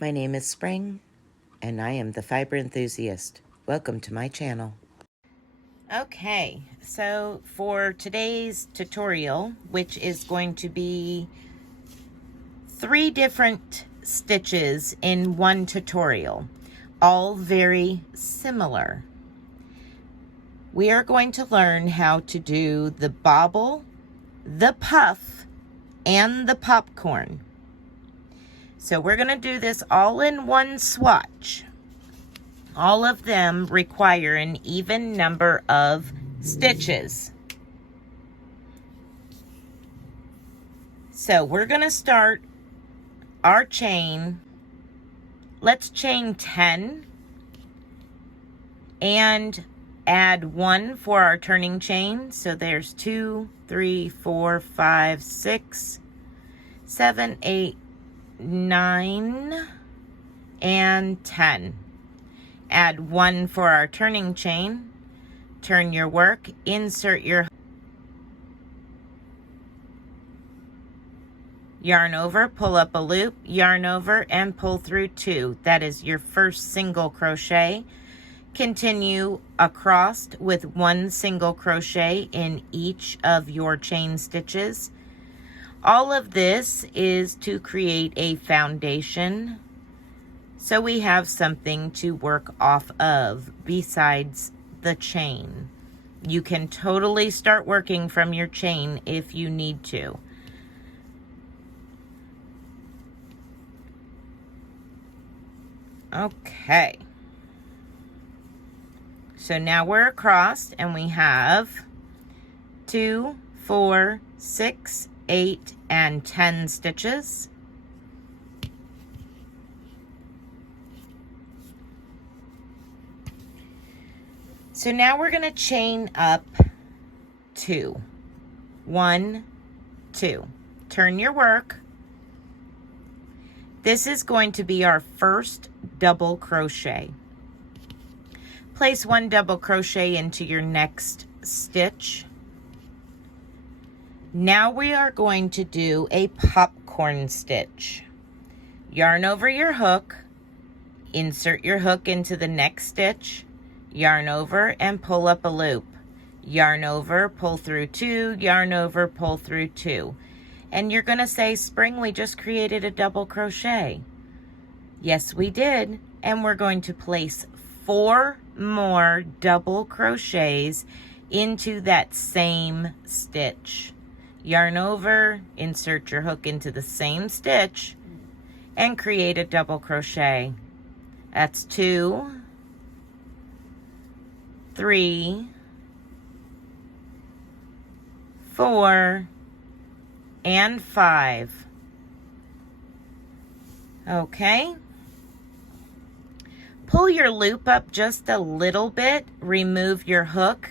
My name is Spring, and I am the fiber enthusiast. Welcome to my channel. Okay, so for today's tutorial, which is going to be 3 different stitches in one tutorial, all very similar. We are going to learn how to do the bobble, the puff, and the popcorn. So we're going to do this all in one swatch. All of them require an even number of stitches. So we're going to start our chain. Let's chain 10 and add 1 for our turning chain. So there's 2, 3, 4, 5, 6, 7, 8, 9, and 10. Add 1 for our turning chain. Turn your work, insert your yarn over, pull up a loop, yarn over, and pull through 2. That is your first single crochet. Continue across with 1 single crochet in each of your chain stitches. All of this is to create a foundation, so we have something to work off of besides the chain. You can totally start working from your chain if you need to. Okay. So now we're across and we have 2, 4, 6, 8, and 10 stitches. So now we're going to chain up 2. 1, 2. Turn your work. This is going to be our first double crochet. Place 1 double crochet into your next stitch. Now we are going to do a popcorn stitch. Yarn over your hook, insert your hook into the next stitch, yarn over and pull up a loop. Yarn over, pull through 2, yarn over, pull through 2. And you're going to say, Spring, we just created a double crochet. Yes, we did. And we're going to place 4 more double crochets into that same stitch. Yarn over, insert your hook into the same stitch, and create a double crochet. That's 2, 3, 4, and 5. Okay. Pull your loop up just a little bit, remove your hook,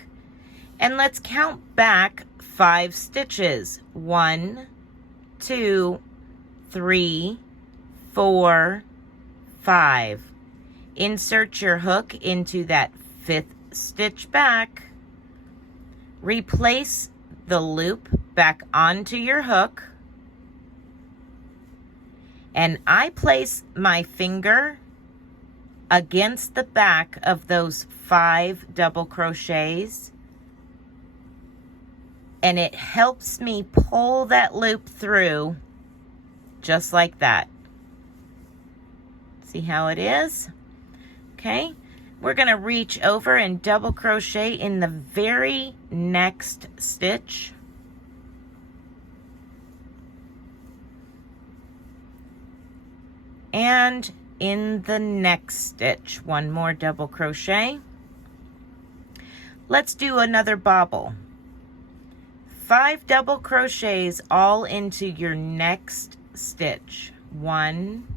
and let's count back 5 stitches. 1, 2, 3, 4, 5. Insert your hook into that 5th stitch back. Replace the loop back onto your hook. And I place my finger against the back of those 5 double crochets, and it helps me pull that loop through just like that. See how it is? Okay, we're going to reach over and double crochet in the very next stitch. And in the next stitch, 1 more double crochet. Let's do another bobble. 5 double crochets all into your next stitch. 1,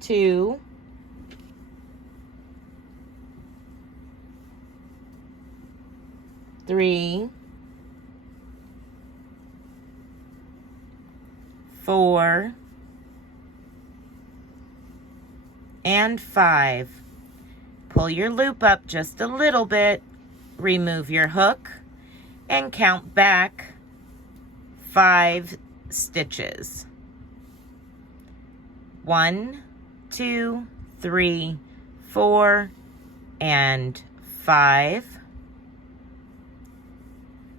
2, 3, 4, and 5. Pull your loop up just a little bit, remove your hook, and count back 5 stitches. 1, 2, 3, 4, and 5.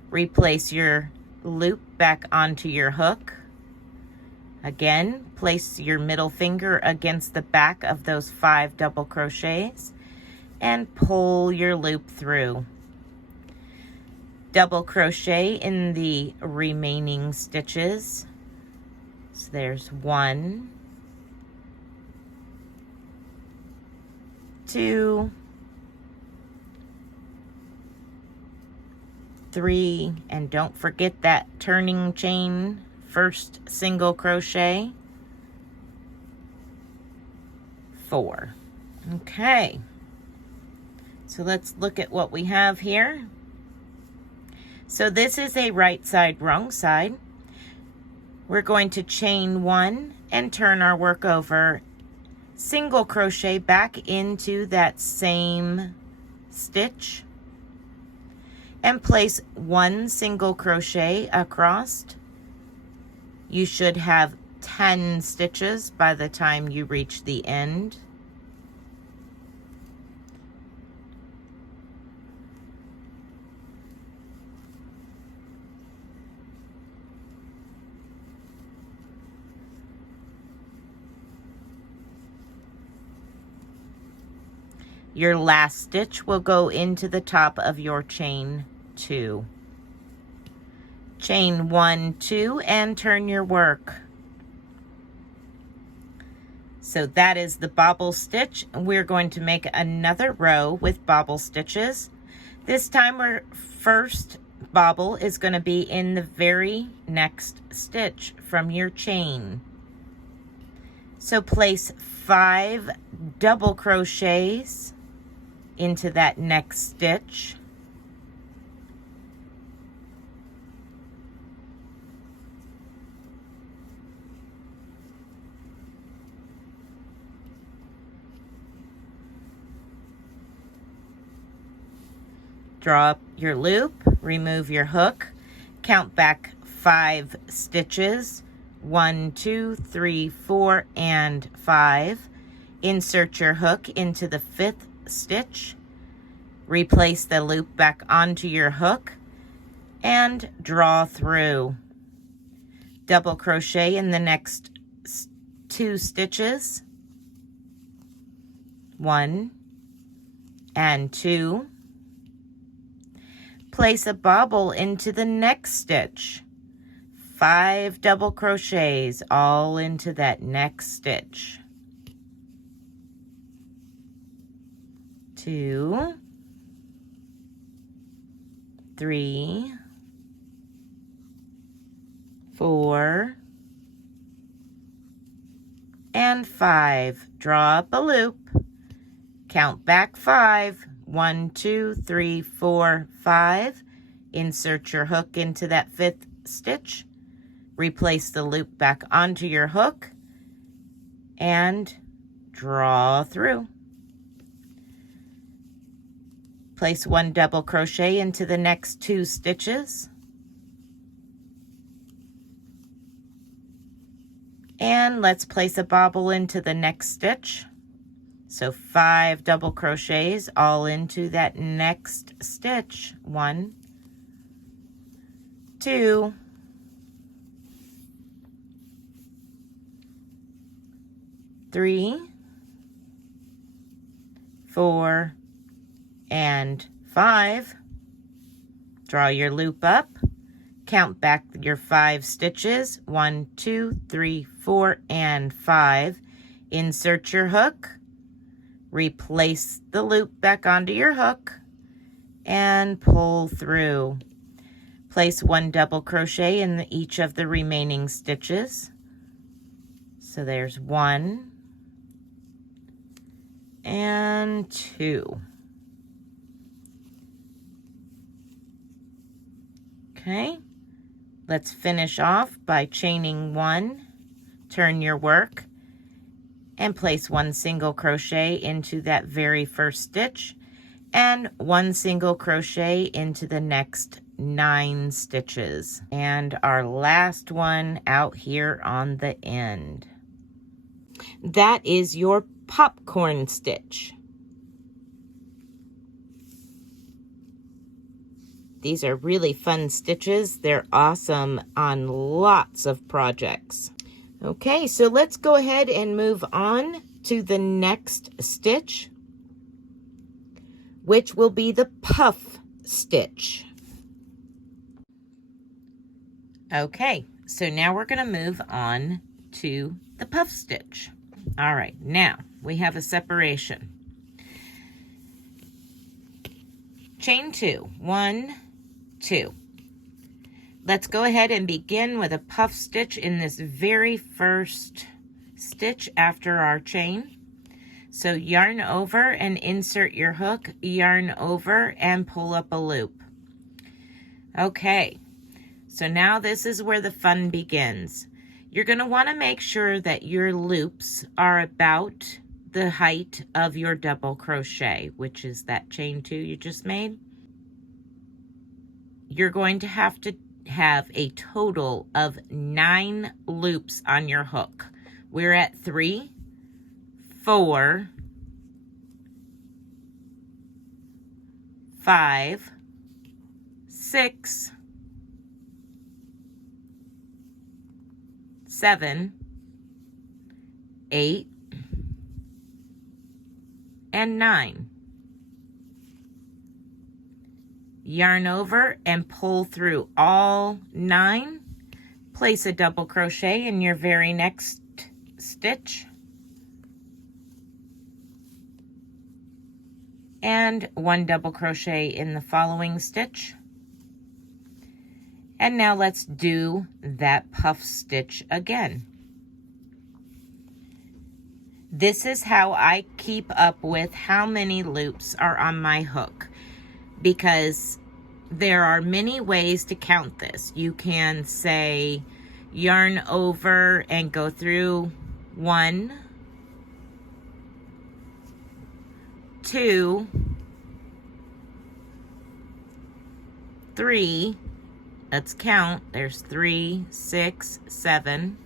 Replace your loop back onto your hook. Again, place your middle finger against the back of those 5 double crochets and pull your loop through. Double crochet in the remaining stitches. So there's 1, 2, 3, and don't forget that turning chain, first single crochet, 4. Okay, so let's look at what we have here. So this is a right side, wrong side. We're going to chain 1 and turn our work over, single crochet back into that same stitch, and place 1 single crochet across. You should have 10 stitches by the time you reach the end. Your last stitch will go into the top of your chain 2. Chain 1, 2, and turn your work. So that is the bobble stitch. We're going to make another row with bobble stitches. This time our first bobble is going to be in the very next stitch from your chain. So place 5 double crochets into that next stitch. Draw up your loop, remove your hook, count back 5 stitches, 1, 2, 3, 4, and 5. Insert your hook into the 5th stitch, replace the loop back onto your hook, and draw through. Double crochet in the next 2 stitches, 1 and 2. Place a bobble into the next stitch, 5 double crochets all into that next stitch. 2, 3, 4, and 5. Draw up a loop, count back 5, 1, 2, 3, 4, 5. Insert your hook into that 5th stitch, replace the loop back onto your hook, and draw through. Place 1 double crochet into the next 2 stitches, and let's place a bobble into the next stitch. So 5 double crochets all into that next stitch. 1, 2, 3, 4, and 5. Draw your loop up, count back your 5 stitches, 1, 2, 3, 4, and 5. Insert your hook, replace the loop back onto your hook, and pull through. Place 1 double crochet in each of the remaining stitches. So there's 1 and 2. Okay, let's finish off by chaining 1, turn your work, and place 1 single crochet into that very first stitch, and 1 single crochet into the next 9 stitches. And our last one out here on the end. That is your popcorn stitch. These are really fun stitches. They're awesome on lots of projects. Okay, so let's go ahead and move on to the next stitch, which will be the puff stitch. Okay, so now we're going to move on to the puff stitch. All right, now we have a separation. Chain 2, 1, 2. Let's go ahead and begin with a puff stitch in this very first stitch after our chain. So yarn over and insert your hook, yarn over and pull up a loop. Okay, so now this is where the fun begins. You're going to want to make sure that your loops are about the height of your double crochet, which is that chain 2 you just made. You're going to have a total of 9 loops on your hook. We're at 3, 4, 5, 6, 7, 8, and 9. Yarn over and pull through all 9. Place a double crochet in your very next stitch. And 1 double crochet in the following stitch. And now let's do that puff stitch again. This is how I keep up with how many loops are on my hook, because there are many ways to count this. You can say yarn over and go through 1, 2, 3, let's count, there's 3, 6, 7,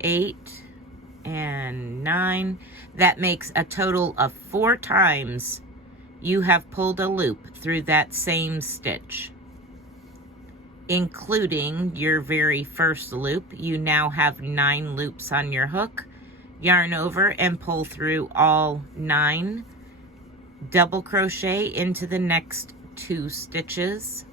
8, and 9. That makes a total of 4 times you have pulled a loop through that same stitch. Including your very first loop, you now have 9 loops on your hook. Yarn over and pull through all 9. Double crochet into the next 2 stitches.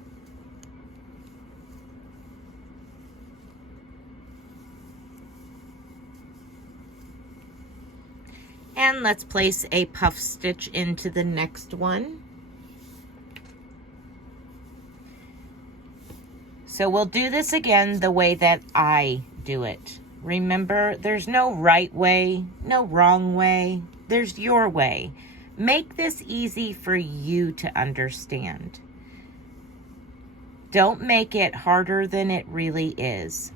And let's place a puff stitch into the next one. So we'll do this again the way that I do it. Remember, there's no right way, no wrong way. There's your way. Make this easy for you to understand. Don't make it harder than it really is.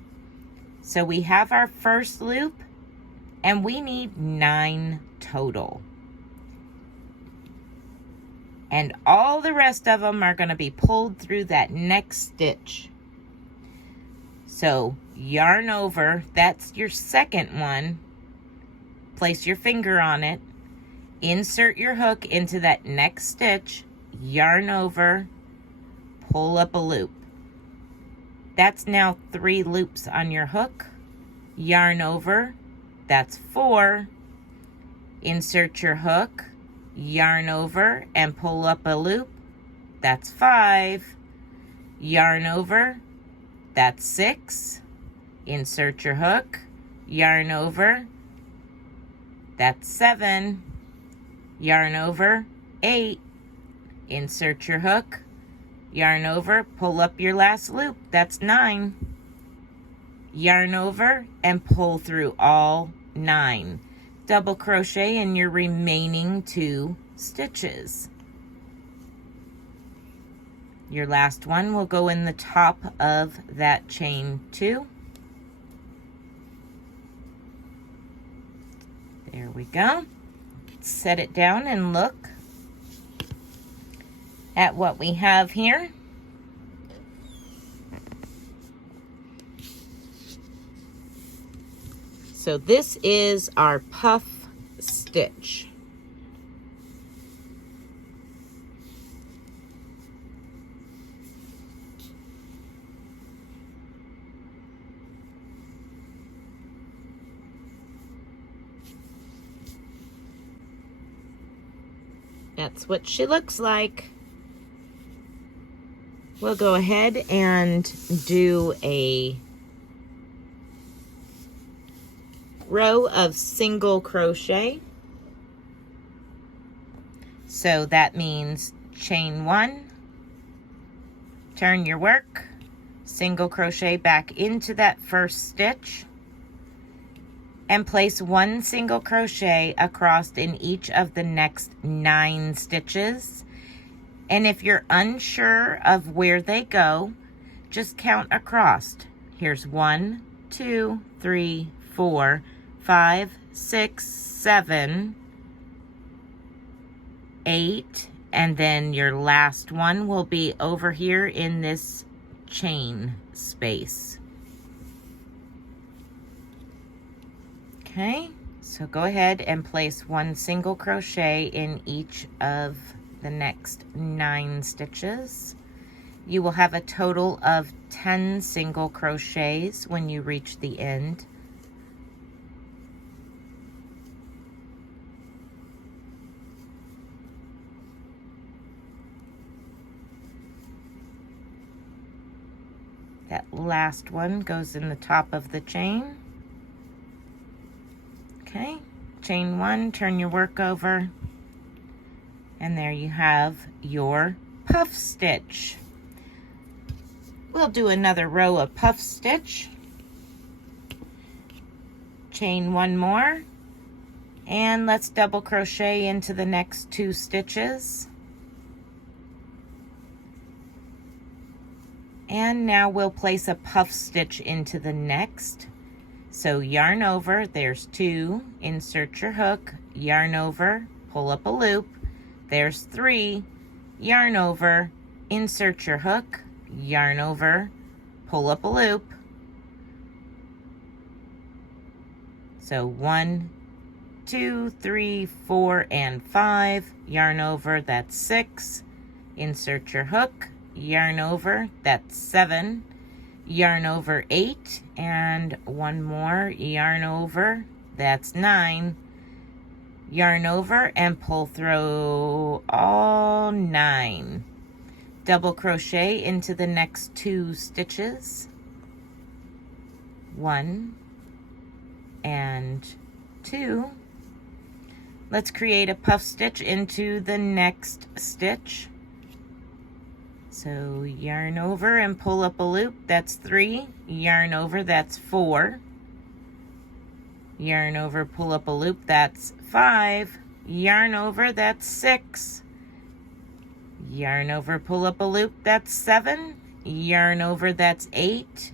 So we have our first loop, and we need 9 total. And all the rest of them are going to be pulled through that next stitch. So yarn over, that's your second one. Place your finger on it. Insert your hook into that next stitch, yarn over, pull up a loop. That's now 3 loops on your hook. Yarn over, that's 4. Insert your hook, yarn over, and pull up a loop. That's 5. Yarn over, that's 6. Insert your hook, yarn over, that's 7. Yarn over, 8. Insert your hook, yarn over, pull up your last loop. That's 9. Yarn over and pull through all 9. Double crochet in your remaining 2 stitches. Your last one will go in the top of that chain 2. There we go. Set it down and look at what we have here. So this is our puff stitch. That's what she looks like. We'll go ahead and do a row of single crochet. So that means chain 1, turn your work, single crochet back into that first stitch, and place 1 single crochet across in each of the next 9 stitches. And if you're unsure of where they go, just count across. Here's 1, 2, 3, 4, 5, 6, 7, 8, and then your last one will be over here in this chain space. Okay, so go ahead and place 1 single crochet in each of the next 9 stitches. You will have a total of 10 single crochets when you reach the end. That last one goes in the top of the chain. Okay, chain 1, turn your work over, and there you have your puff stitch. We'll do another row of puff stitch. Chain 1 more, and let's double crochet into the next 2 stitches. And now we'll place a puff stitch into the next. So yarn over, there's 2, insert your hook, yarn over, pull up a loop, there's 3, yarn over, insert your hook, yarn over, pull up a loop. So 1, 2, 3, 4, and 5, yarn over, that's 6, insert your hook, yarn over, that's 7, yarn over 8, and 1 more, yarn over, that's 9, yarn over and pull through all 9. Double crochet into the next 2 stitches, 1 and 2. Let's create a puff stitch into the next stitch. So yarn over and pull up a loop, that's 3, yarn over, that's 4, yarn over, pull up a loop, that's 5, yarn over, that's 6, yarn over, pull up a loop, that's 7, yarn over, that's 8,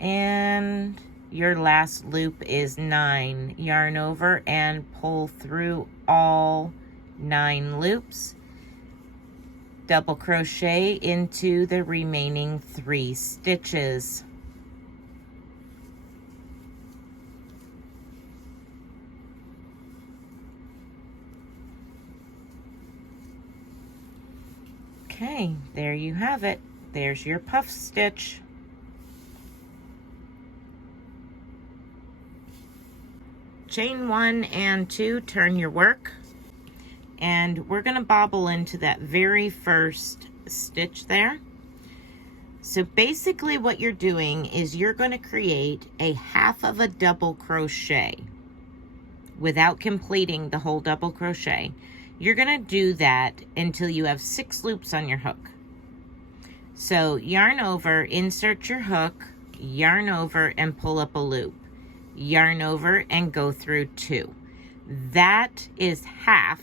and your last loop is 9, yarn over and pull through all 9 loops. Double crochet into the remaining 3 stitches. Okay, there you have it. There's your puff stitch. Chain 1 and 2, turn your work. And we're going to bobble into that very first stitch there. So basically what you're doing is you're going to create a half of a double crochet without completing the whole double crochet. You're going to do that until you have 6 loops on your hook. So yarn over, insert your hook, yarn over and pull up a loop. Yarn over and go through 2. That is half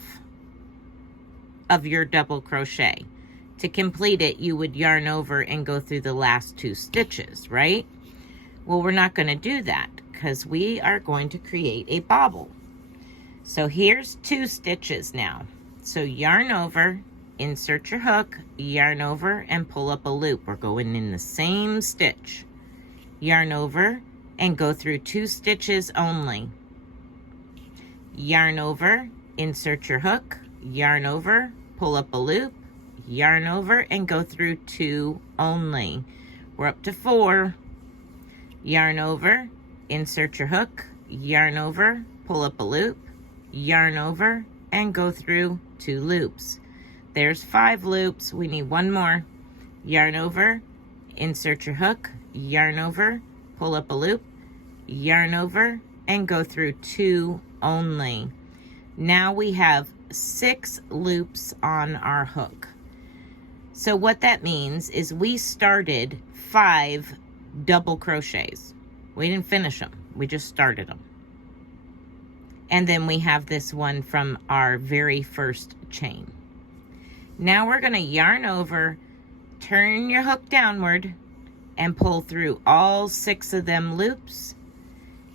of your double crochet. To complete it, you would yarn over and go through the last 2 stitches, right? Well, we're not going to do that because we are going to create a bobble. So here's 2 stitches now. So yarn over, insert your hook, yarn over and pull up a loop. We're going in the same stitch. Yarn over, and go through 2 stitches only. Yarn over, insert your hook, yarn over, pull up a loop, yarn over, and go through 2 only. We're up to 4. Yarn over, insert your hook, yarn over, pull up a loop, yarn over, and go through 2 loops. There's 5 loops. We need 1 more. Yarn over, insert your hook, yarn over, pull up a loop, yarn over, and go through 2 only. Now we have 6 loops on our hook. So what that means is we started 5 double crochets. We didn't finish them. We just started them. And then we have this one from our very first chain. Now we're going to yarn over, turn your hook downward, and pull through all 6 of them loops,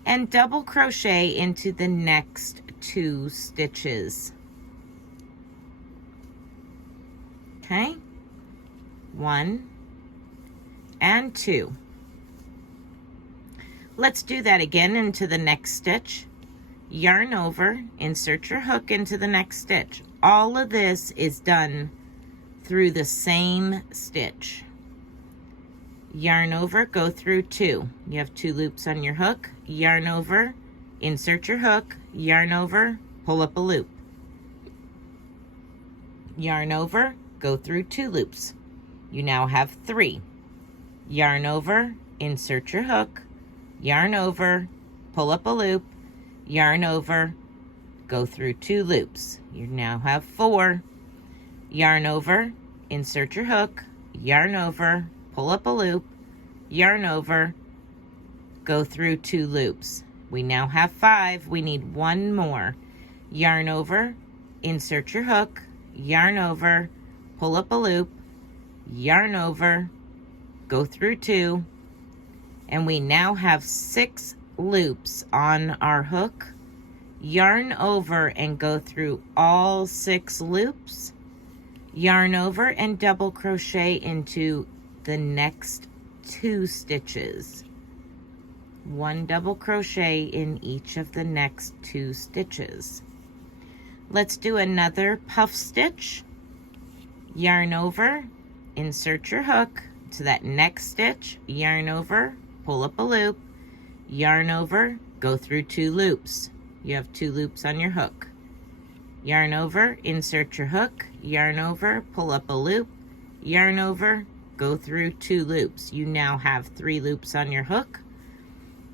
and double crochet into the next 2 stitches. Okay, 1 and 2. Let's do that again into the next stitch. Yarn over, insert your hook into the next stitch. All of this is done through the same stitch. Yarn over, go through 2. You have 2 loops on your hook. Yarn over, insert your hook, yarn over, pull up a loop. Yarn over, go through 2 loops. You now have 3. Yarn over, insert your hook, yarn over, pull up a loop, yarn over, go through 2 loops. You now have 4. Yarn over, insert your hook, yarn over, pull up a loop, yarn over, go through 2 loops. We now have 5. We need 1 more. Yarn over, insert your hook, yarn over, pull up a loop, yarn over, go through 2, and we now have 6 loops on our hook. Yarn over and go through all 6 loops. Yarn over and double crochet into the next 2 stitches. 1 double crochet in each of the next 2 stitches. Let's do another puff stitch. Yarn over, insert your hook to that next stitch, yarn over, pull up a loop, yarn over, go through 2 loops. You have 2 loops on your hook. Yarn over, insert your hook, yarn over, pull up a loop, yarn over, go through 2 loops. You now have 3 loops on your hook.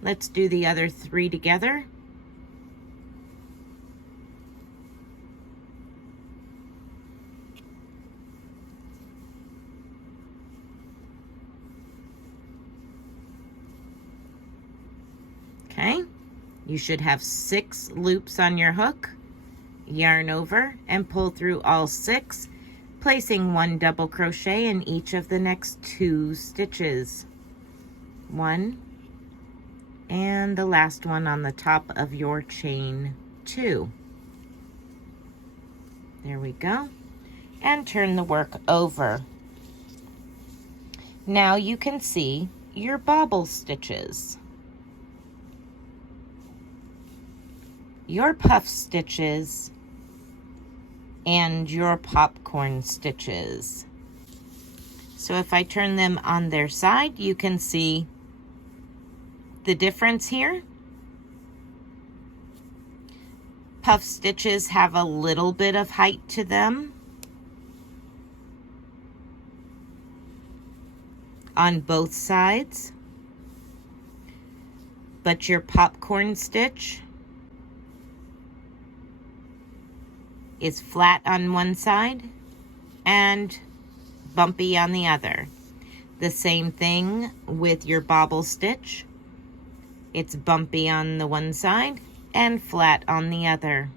Let's do the other 3 together. Okay, you should have 6 loops on your hook. Yarn over and pull through all 6, placing 1 double crochet in each of the next 2 stitches. 1, and the last one on the top of your chain 2. There we go. And turn the work over. Now you can see your bobble stitches, your puff stitches, and your popcorn stitches. So if I turn them on their side, you can see the difference here. Puff stitches have a little bit of height to them on both sides, but your popcorn stitch is flat on one side and bumpy on the other. The same thing with your bobble stitch. It's bumpy on the one side and flat on the other.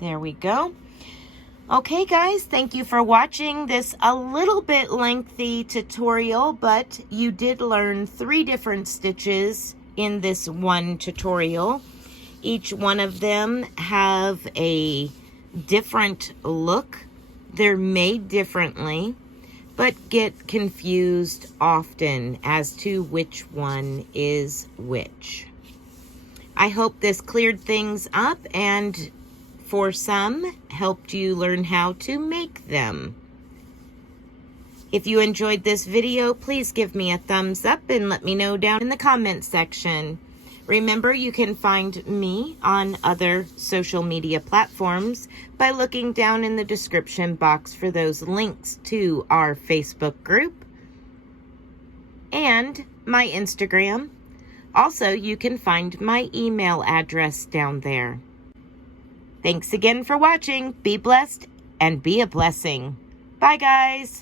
There we go. Okay guys, thank you for watching this a little bit lengthy tutorial, but you did learn 3 different stitches in this one tutorial. Each one of them have a different look. They're made differently, but get confused often as to which one is which. I hope this cleared things up and for some, helped you learn how to make them. If you enjoyed this video, please give me a thumbs up and let me know down in the comments section. Remember, you can find me on other social media platforms by looking down in the description box for those links to our Facebook group and my Instagram. Also, you can find my email address down there. Thanks again for watching. Be blessed and be a blessing. Bye, guys.